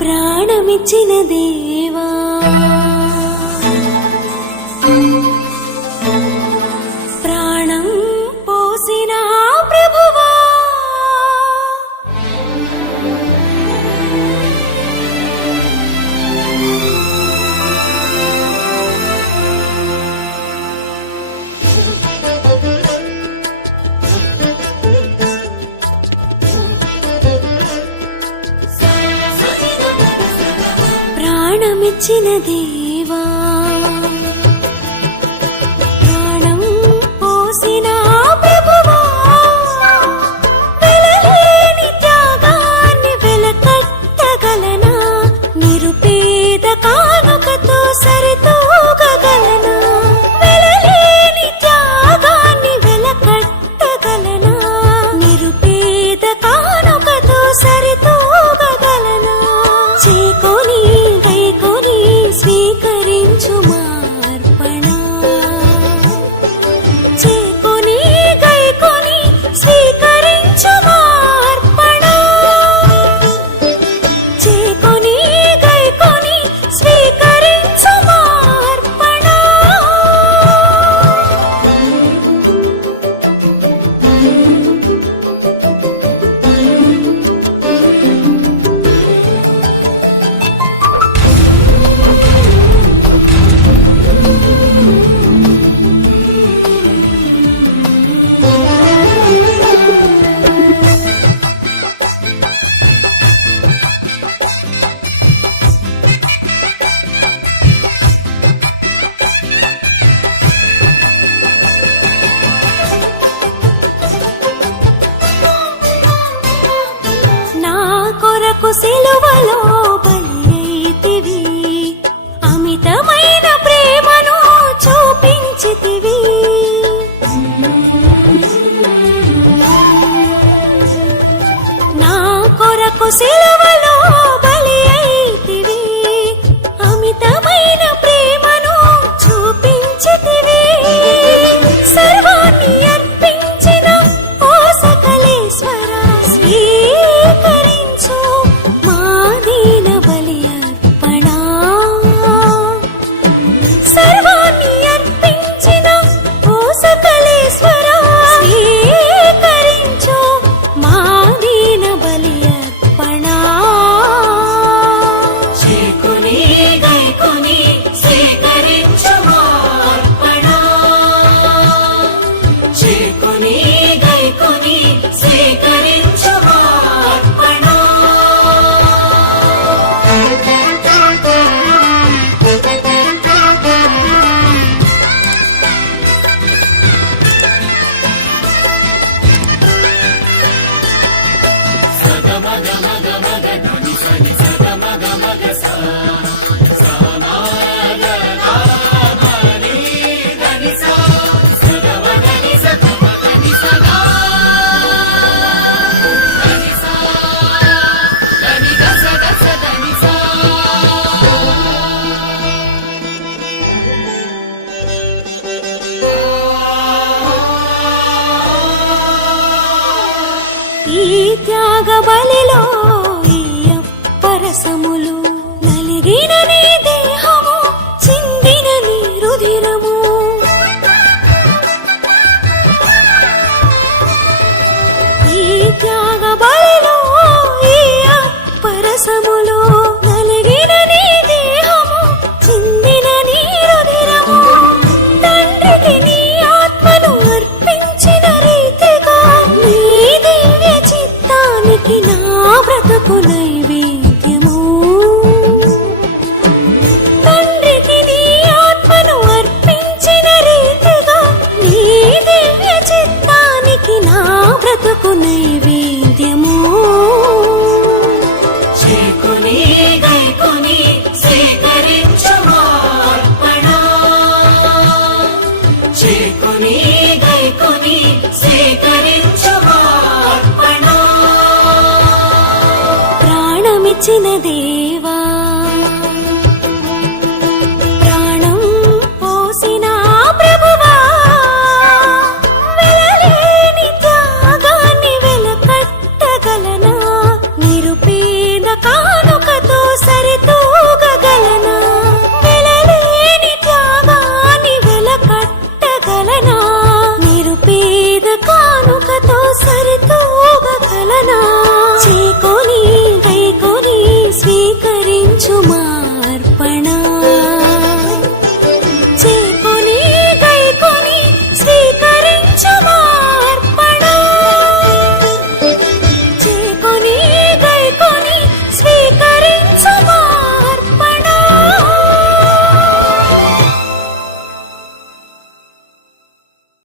ప్రాణమిచ్చిన దేవా. ఇచ్చిన దేవా. సేవలో అమితమైన ప్రేమను చూపించితివి. నా కొరకు త్యాగ బలిలో చినదే